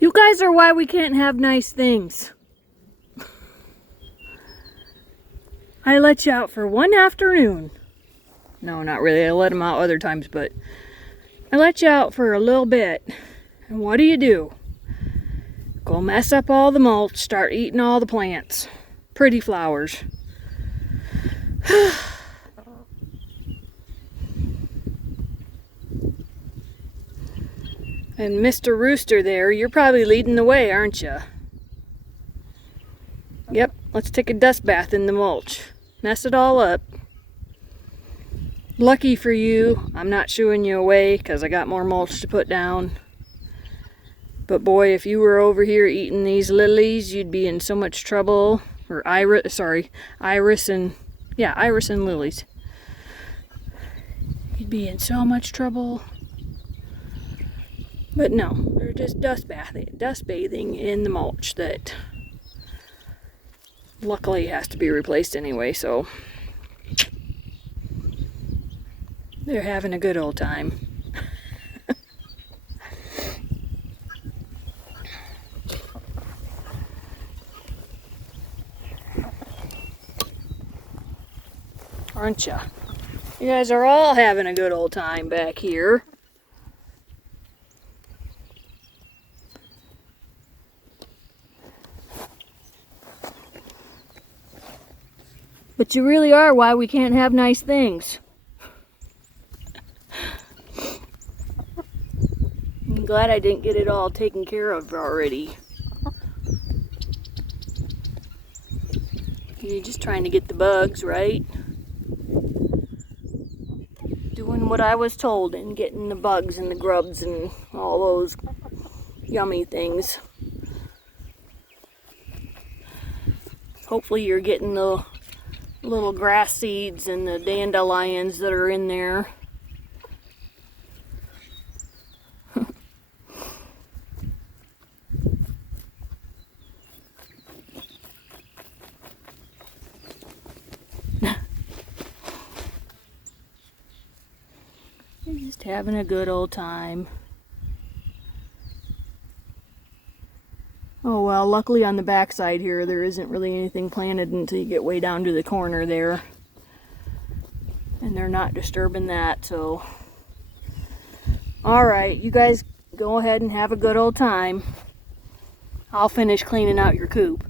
You guys are why we can't have nice things. I let you out for one afternoon. No, not really. I let them out other times, but I let you out for a little bit. And what do? Go mess up all the mulch, start eating all the plants. Pretty flowers. And Mr. Rooster there, you're probably leading the way, aren't you? Yep, let's take a dust bath in the mulch. Mess it all up. Lucky for you, I'm not shooing you away because I got more mulch to put down. But boy, if you were over here eating these lilies, you'd be in so much trouble. Or iris and lilies. You'd be in so much trouble. But no, they're just dust bathing in the mulch that luckily has to be replaced anyway, so they're having a good old time. Aren't ya? You guys are all having a good old time back here. But you really are why we can't have nice things. I'm glad I didn't get it all taken care of already. You're just trying to get the bugs, right? Doing what I was told and getting the bugs and the grubs and all those yummy things. Hopefully you're getting the little grass seeds and the dandelions that are in there. You're just having a good old time. Oh well, luckily on the back side here there isn't really anything planted until you get way down to the corner there. And they're not disturbing that, so. Alright, you guys go ahead and have a good old time. I'll finish cleaning out your coop.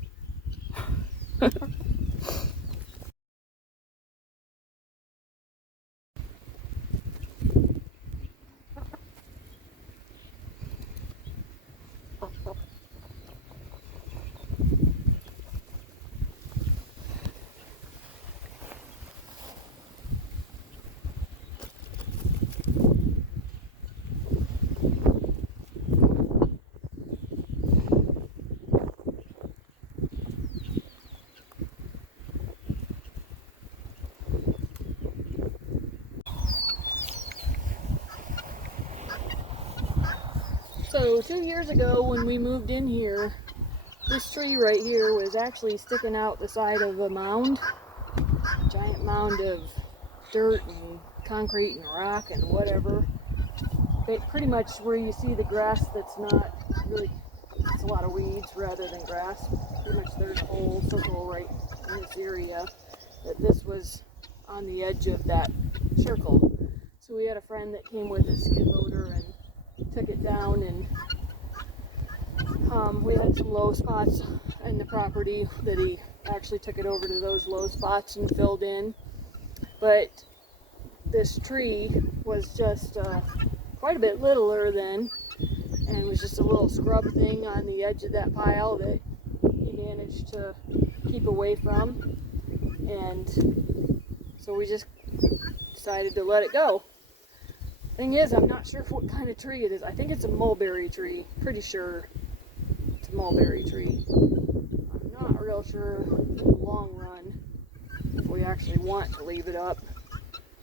So 2 years ago when we moved in here, this tree right here was actually sticking out the side of a mound. A giant mound of dirt and concrete and rock and whatever. But pretty much where you see the grass that's not really, it's a lot of weeds rather than grass. Pretty much there's a whole circle right in this area. That this was on the edge of that circle. So we had a friend that came with his skid loader and took it down, and we had some low spots in the property that he actually took it over to those low spots and filled in. But this tree was just quite a bit littler then, and was just a little scrub thing on the edge of that pile that he managed to keep away from, and so we just decided to let it go. Thing is, I'm not sure what kind of tree it is. I think it's a mulberry tree. Pretty sure it's a mulberry tree. I'm not real sure in the long run if we actually want to leave it up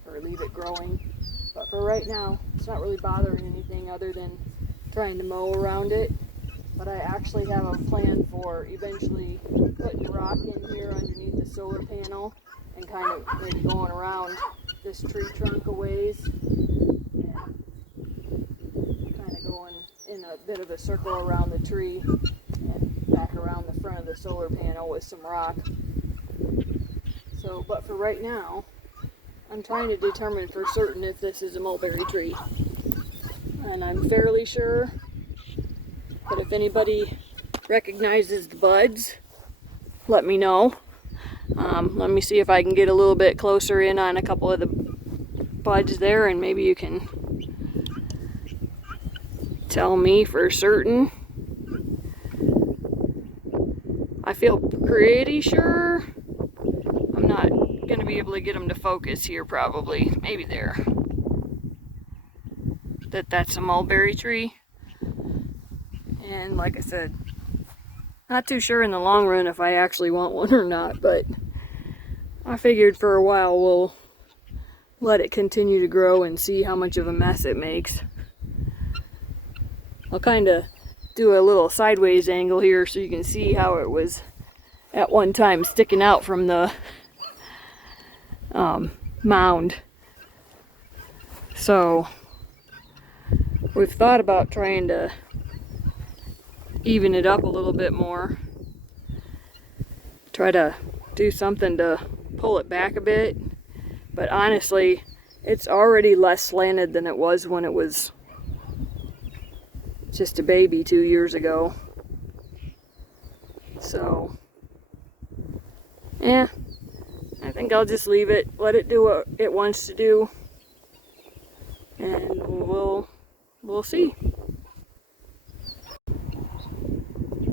or leave it growing. But for right now, it's not really bothering anything other than trying to mow around it. But I actually have a plan for eventually putting rock in here underneath the solar panel and kind of maybe going around this tree trunk a ways. Kind of going in a bit of a circle around the tree and back around the front of the solar panel with some rock. So, but for right now, I'm trying to determine for certain if this is a mulberry tree. And I'm fairly sure, but if anybody recognizes the buds, let me know. Let me see if I can get a little bit closer in on a couple of the buds there, and maybe you can tell me for certain. I feel pretty sure. I'm not going to be able to get them to focus here probably. Maybe there. That's a mulberry tree. And like I said, not too sure in the long run if I actually want one or not, but I figured for a while we'll let it continue to grow and see how much of a mess it makes. I'll kind of do a little sideways angle here so you can see how it was at one time sticking out from the mound. So we've thought about trying to even it up a little bit more. Try to do something to pull it back a bit. But honestly, it's already less slanted than it was when it was just a baby 2 years ago. So, yeah, I think I'll just leave it, let it do what it wants to do, and we'll see.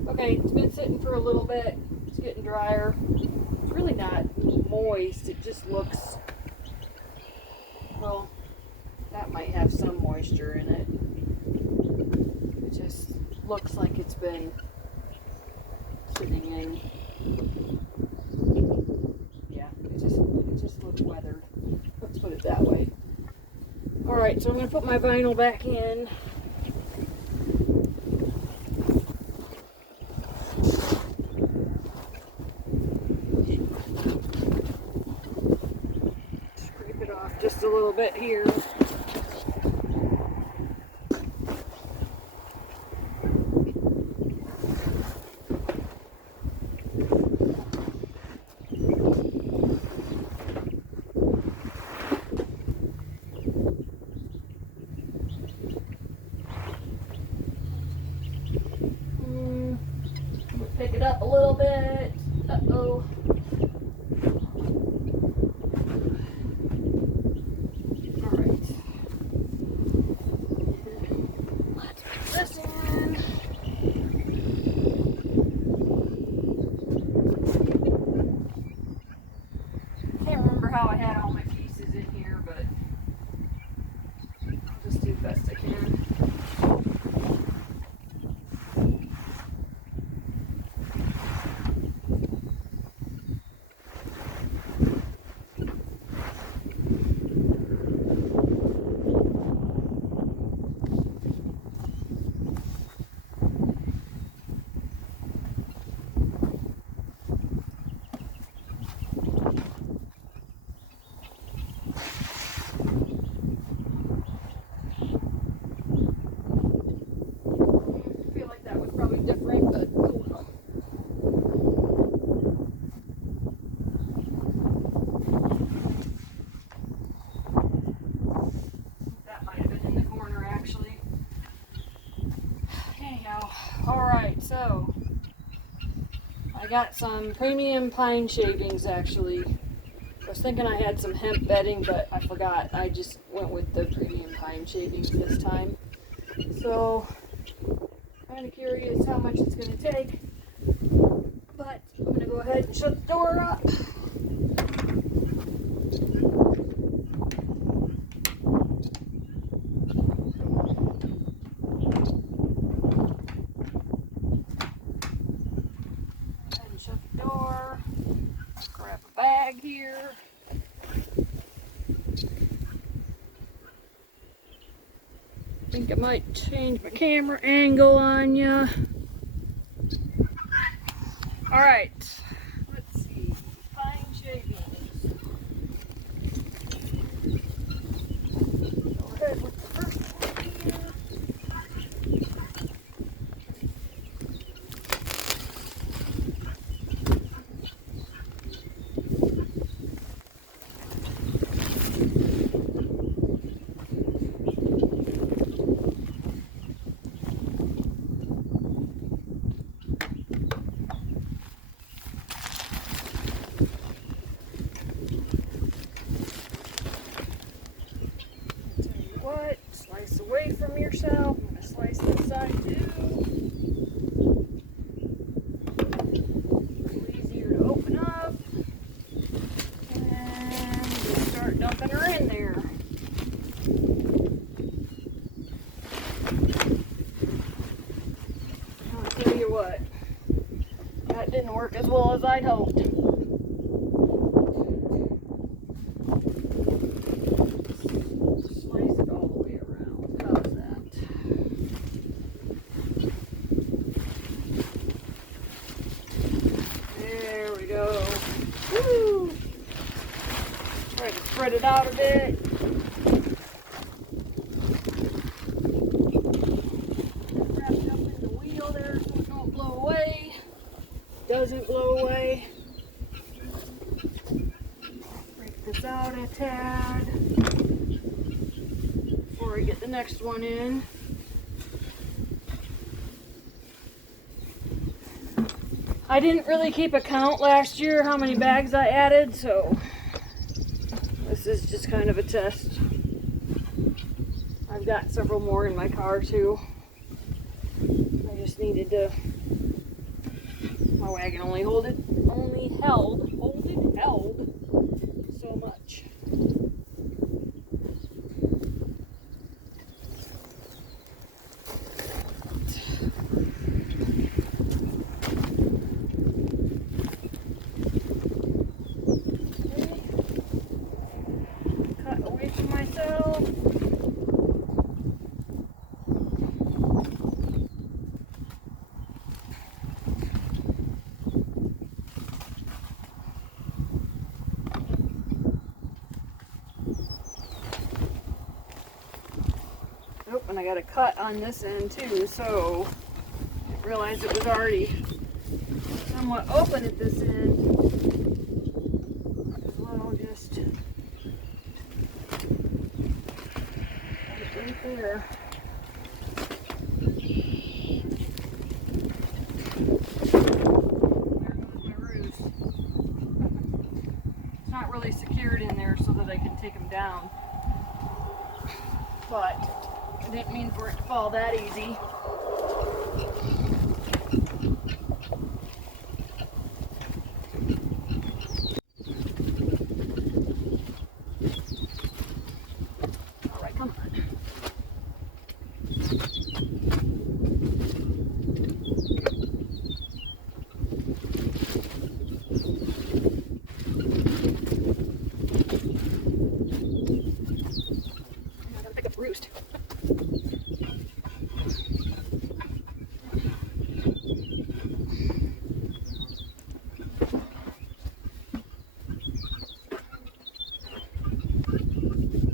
Okay, it's been sitting for a little bit. It's getting drier. It's really not moist. It just looks, well, that might have some moisture in it. It just looks like it's been sitting in. Yeah, it just looks weathered. Let's put it that way. Alright, so I'm going to put my vinyl back in. Scrape it off just a little bit here. Pick it up a little bit. Uh-oh. Alright. Let's put this in. Can't remember how I had all my pieces in here, but I'll just do the best I can. Different, but oh well. That might have been in the corner actually. Anyhow, alright, so I got some premium pine shavings actually. I was thinking I had some hemp bedding, but I forgot. I just went with the premium pine shavings this time. So kind of curious how much it's going to take, but I'm going to go ahead and shut the door up. And shut the door. Grab a bag here. I think I might change my camera angle on ya. Alright, let's see. Pine shavings. Go ahead with the first one here. work as well as I'd hoped. Slice it all the way around. How's that? There we go. Woo! Try to spread it out a bit. Wrapped up in the wheel there so it don't blow away. Doesn't blow away. Break this out a tad before I get the next one in. I didn't really keep a count last year how many bags I added, so this is just kind of a test. I've got several more in my car too. I just needed to. My wagon only held so much. Cut away from myself. Nope, and I got a cut on this end too, so I didn't realize it was already somewhat open at this end. Might as well just put it right there. There goes my roost. It's not really secured in there so that I can take them down, but I didn't mean for it to fall that easy. Alright, come on. I gotta pick up the roost.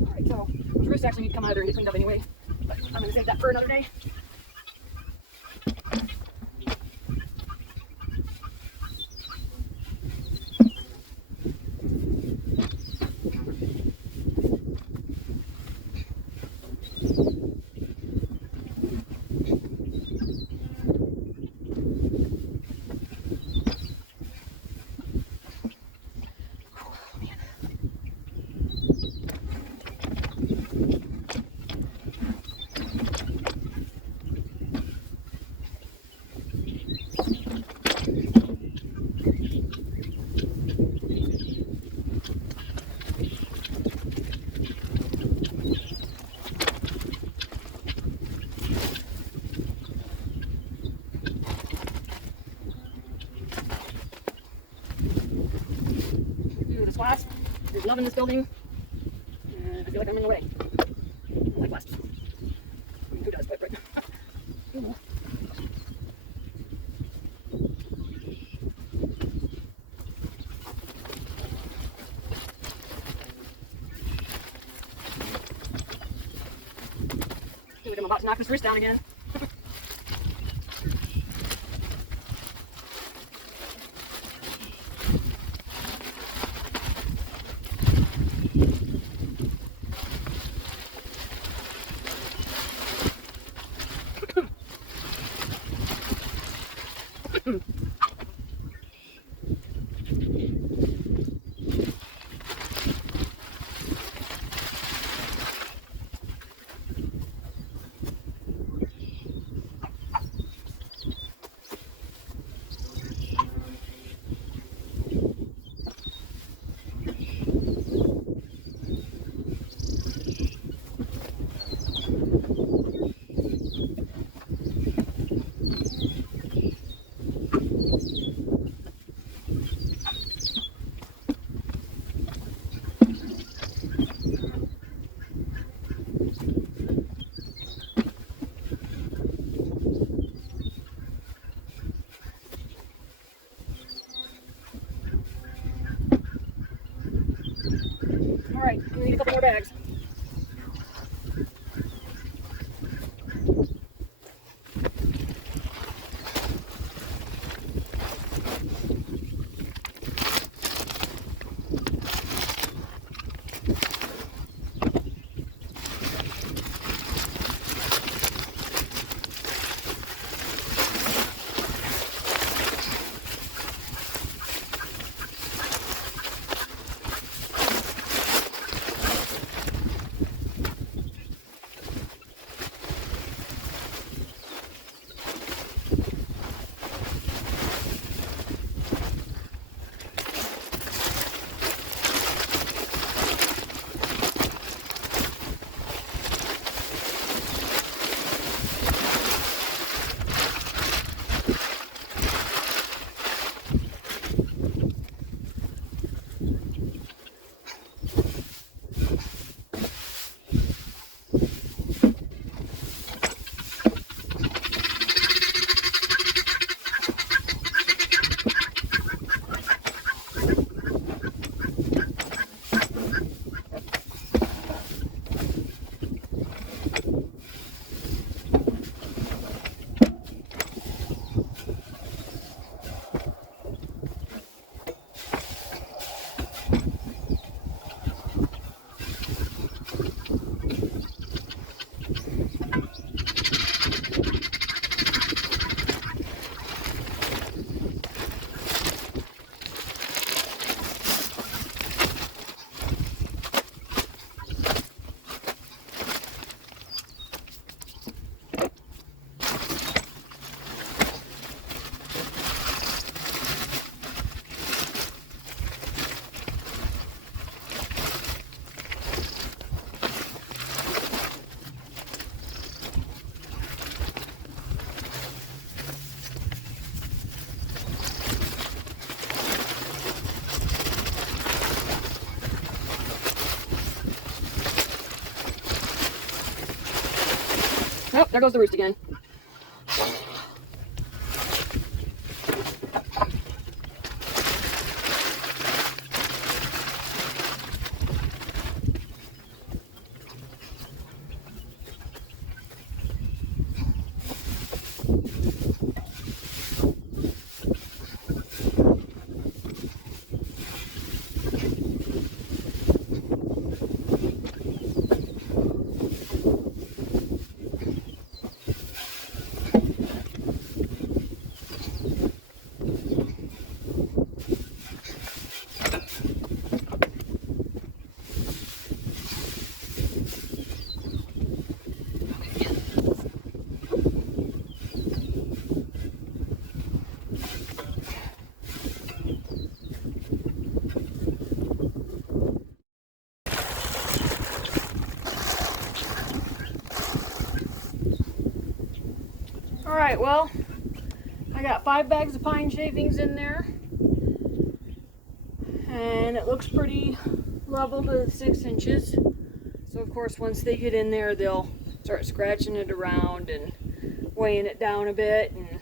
Alright, so those roosts actually need to come out of there and get cleaned up anyway, but I'm going to save that for another day. This wasp is loving this building, and I feel like I'm in the way. I like wasps. Who does, but right. Ooh. Feel like I'm about to knock this roost down again. there goes the roost again. Alright, well, I got 5 bags of pine shavings in there, and it looks pretty level to 6 inches. So of course once they get in there, they'll start scratching it around and weighing it down a bit, and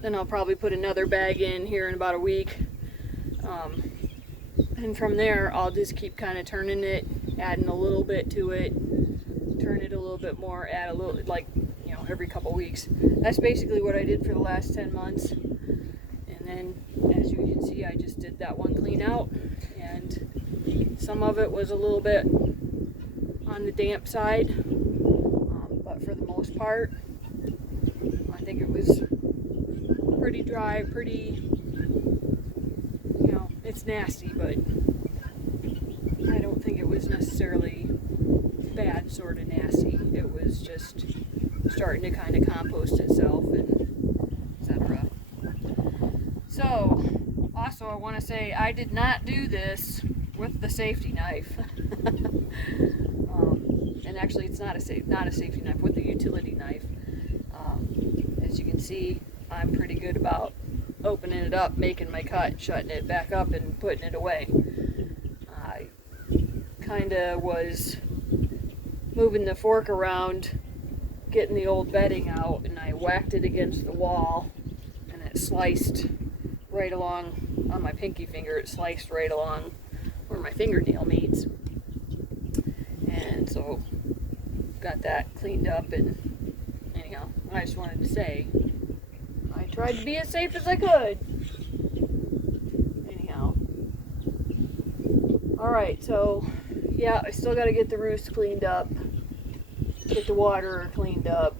then I'll probably put another bag in here in about a week. And from there I'll just keep kind of turning it, adding a little bit to it, turn it a little bit more, add a little, like, you know, every couple weeks. That's basically what I did for the last 10 months. And then, as you can see, I just did that one clean out, and some of it was a little bit on the damp side, but for the most part, I think it was pretty dry, pretty, you know, it's nasty, but I don't think it was necessarily bad sort of nasty. It was just starting to kind of compost itself and etc. So, also I want to say I did not do this with the safety knife. And actually it's not a safety knife, with the utility knife. As you can see, I'm pretty good about opening it up, making my cut, shutting it back up, and putting it away. I kind of was moving the fork around, getting the old bedding out, and I whacked it against the wall, and it sliced right along on my pinky finger. It sliced right along where my fingernail meets, and so got that cleaned up. And anyhow, I just wanted to say I tried to be as safe as I could. Anyhow, alright, so yeah, I still got to get the roost cleaned up, get the water cleaned up,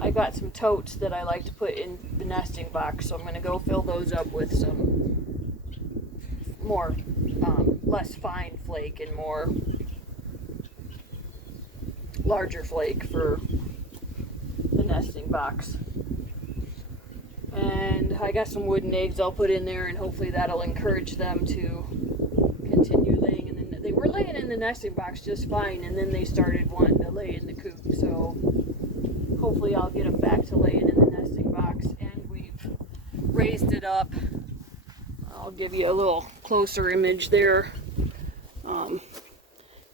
I got some totes that I like to put in the nesting box, so I'm going to go fill those up with some more, less fine flake and more larger flake for the nesting box. And I got some wooden eggs I'll put in there, and hopefully that'll encourage them to continue laying in the they were laying in the nesting box just fine, and then they started wanting to lay in the coop, so hopefully I'll get them back to laying in the nesting box. And we've raised it up. I'll give you a little closer image there.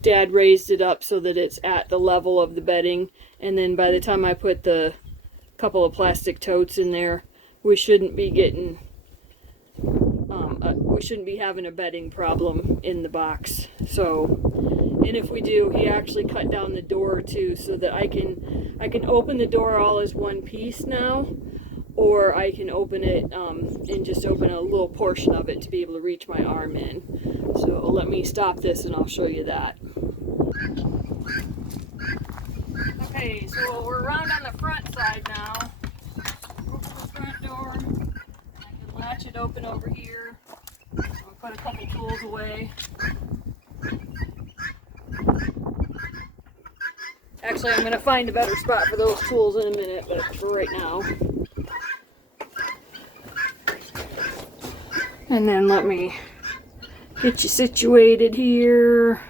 Dad raised it up so that it's at the level of the bedding, and then by the time I put the couple of plastic totes in there, we shouldn't be getting we shouldn't be having a bedding problem in the box. So, and if we do, he actually cut down the door too, so that I can open the door all as one piece now, or I can open it and just open a little portion of it to be able to reach my arm in. So let me stop this and I'll show you that. Okay, so we're around on the front side now. Open the front door. I can latch it open over here. I'll put a couple tools away. Actually, I'm going to find a better spot for those tools in a minute, but for right now. And then let me get you situated here,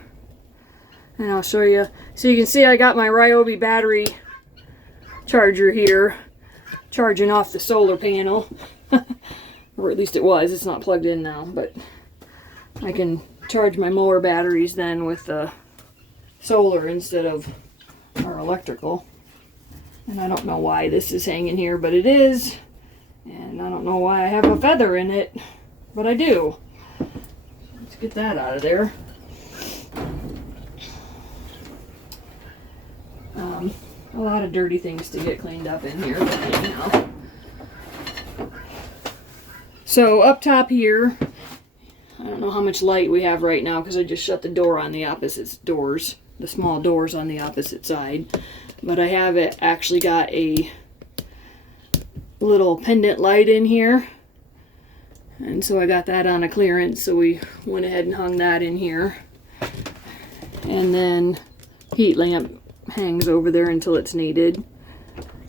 and I'll show you. So you can see I got my Ryobi battery charger here, charging off the solar panel. Or at least it was. It's not plugged in now, but I can charge my mower batteries then with the solar instead of our electrical. And I don't know why this is hanging here, but it is. And I don't know why I have a feather in it, but I do. Let's get that out of there. A lot of dirty things to get cleaned up in here, but anyhow. So up top here, I don't know how much light we have right now because I just shut the door on the opposite doors, the small doors on the opposite side. But I have it actually got a little pendant light in here. And so I got that on a clearance, so we went ahead and hung that in here. And then heat lamp hangs over there until it's needed.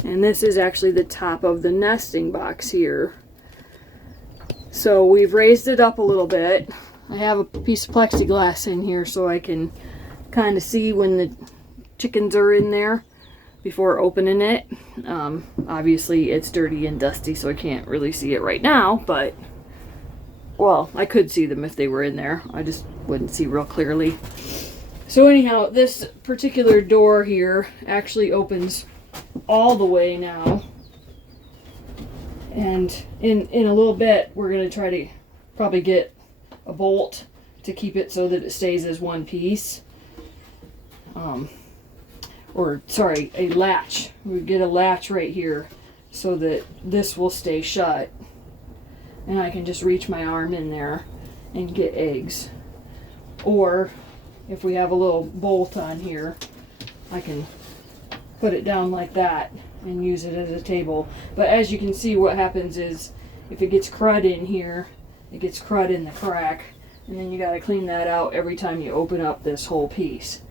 And this is actually the top of the nesting box here. So we've raised it up a little bit. I have a piece of plexiglass in here so I can kind of see when the chickens are in there before opening it. Obviously it's dirty and dusty, so I can't really see it right now, but well, I could see them if they were in there. I just wouldn't see real clearly. So anyhow, this particular door here actually opens all the way now. And in a little bit, we're going to try to probably get a bolt to keep it so that it stays as one piece. Or sorry, a latch. We get a latch right here so that this will stay shut. And I can just reach my arm in there and get eggs. Or if we have a little bolt on here, I can put it down like that and use it as a table. But as you can see, what happens is if it gets crud in here, it gets crud in the crack, and then you got to clean that out every time you open up this whole piece.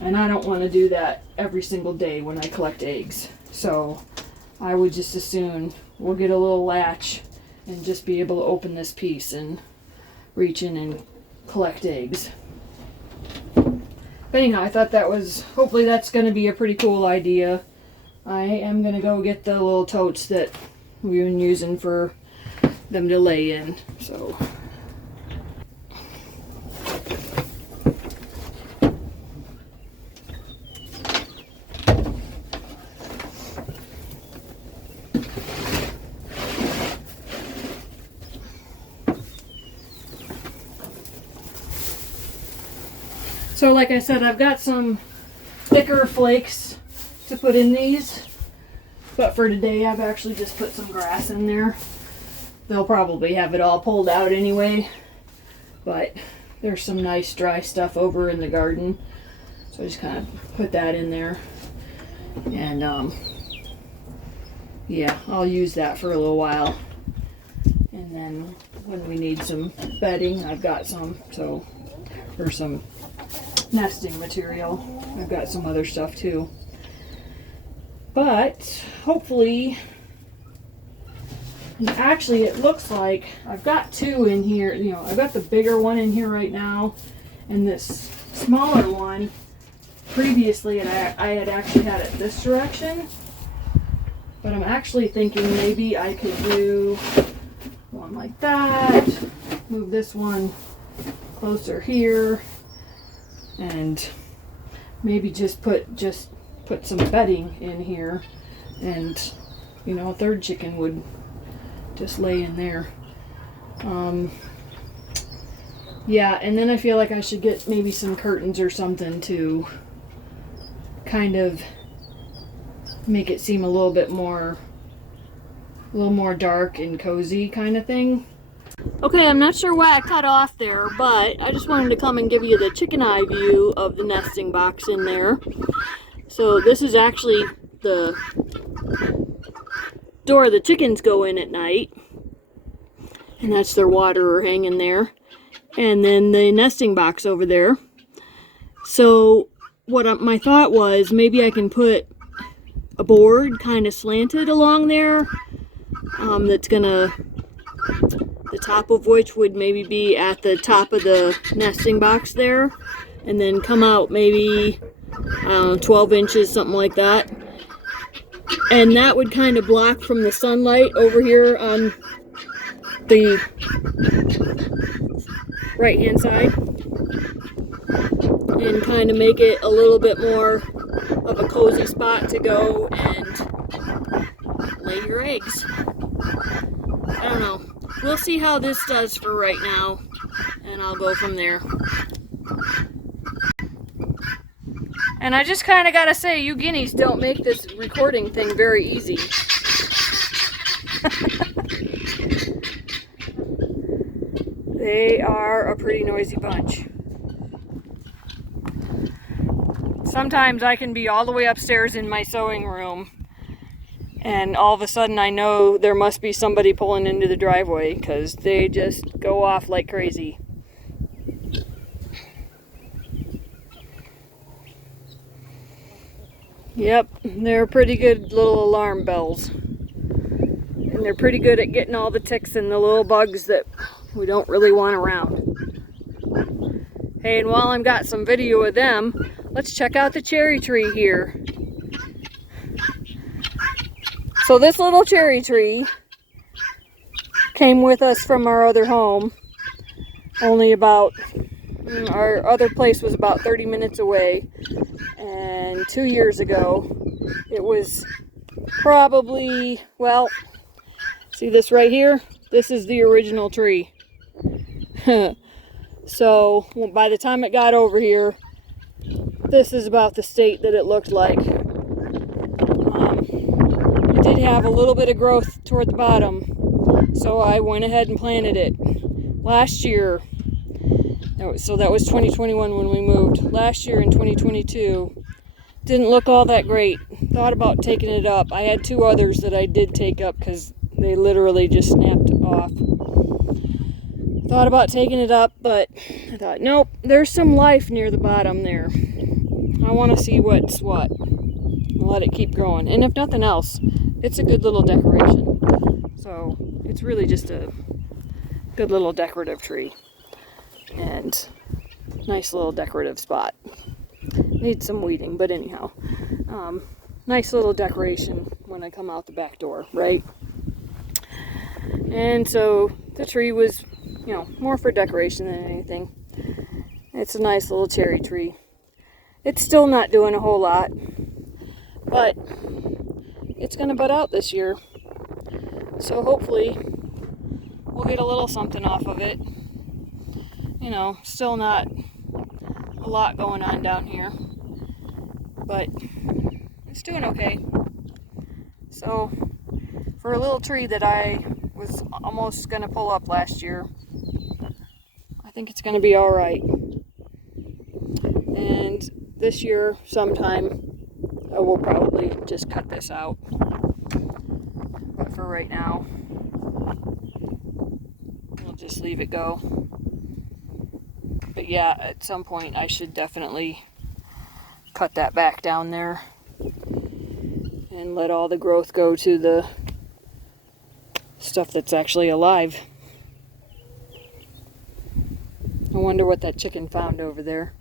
And I don't want to do that every single day when I collect eggs. So I would just as soon we'll get a little latch and just be able to open this piece and reach in and collect eggs. But anyhow, I thought that was, hopefully that's going to be a pretty cool idea. I am going to go get the little totes that we've been using for them to lay in. So So like I said, I've got some thicker flakes to put in these, but for today I've actually just put some grass in there. They'll probably have it all pulled out anyway, but there's some nice dry stuff over in the garden, so I just kind of put that in there. And yeah, I'll use that for a little while, and then when we need some bedding, I've got some, so, or some nesting material. I've got some other stuff too. But hopefully, and actually it looks like I've got two in here. You know, I've got the bigger one in here right now, and this smaller one previously, and I had actually had it this direction. But I'm actually thinking maybe I could do one like that, move this one closer here, and maybe just put some bedding in here, and you know, a third chicken would just lay in there. Yeah, and then I feel like I should get maybe some curtains or something to kind of make it seem a little more dark and cozy kind of thing. Okay, I'm not sure why I cut off there, but I just wanted to come and give you the chicken eye view of the nesting box in there. So this is actually the door the chickens go in at night, and that's their waterer hanging there, and then the nesting box over there. So what my thought was, maybe I can put a board kind of slanted along there, that's gonna, the top of which would maybe be at the top of the nesting box there, and then come out maybe 12 inches, something like that. And that would kind of block from the sunlight over here on the right hand side, and kind of make it a little bit more of a cozy spot to go and lay your eggs. I don't know. We'll see how this does for right now, and I'll go from there. And I just kind of gotta say, you guineas don't make this recording thing very easy. They are a pretty noisy bunch. Sometimes I can be all the way upstairs in my sewing room, and all of a sudden I know there must be somebody pulling into the driveway because they just go off like crazy. Yep, they're pretty good little alarm bells. And they're pretty good at getting all the ticks and the little bugs that we don't really want around. Hey, and while I've got some video of them, let's check out the cherry tree here. So this little cherry tree came with us from our other home. Only about, our other place was about 30 minutes away. And 2 years ago, it was probably, well, see this right here? This is the original tree. So by the time it got over here, this is about the state that it looked like. It did have a little bit of growth toward the bottom, so I went ahead and planted it last year. So that was 2021 when we moved. Last year in 2022, didn't look all that great. Thought about taking it up. I had 2 others that I did take up because they literally just snapped off. Thought about taking it up, but I thought, nope, there's some life near the bottom there. I want to see what's what. I'll let it keep growing. And if nothing else, it's a good little decoration. So it's really just a good little decorative tree. And nice little decorative spot. Needs some weeding, but anyhow. Nice little decoration when I come out the back door, right? And so the tree was, you know, more for decoration than anything. It's a nice little cherry tree. It's still not doing a whole lot, but it's going to bud out this year. So hopefully we'll get a little something off of it. You know, still not a lot going on down here, but it's doing okay. So for a little tree that I was almost going to pull up last year, I think it's going to be all right. And this year sometime I will probably just cut this out. But for right now, we'll just leave it go. But yeah, at some point I should definitely cut that back down there and let all the growth go to the stuff that's actually alive. I wonder what that chicken found over there.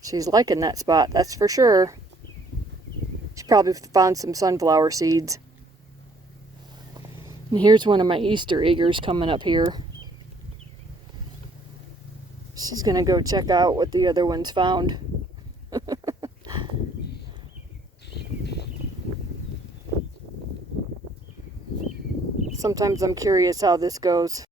She's liking that spot, that's for sure. She probably found some sunflower seeds. And here's one of my Easter eggers coming up here. She's gonna go check out what the other ones found. Sometimes I'm curious how this goes.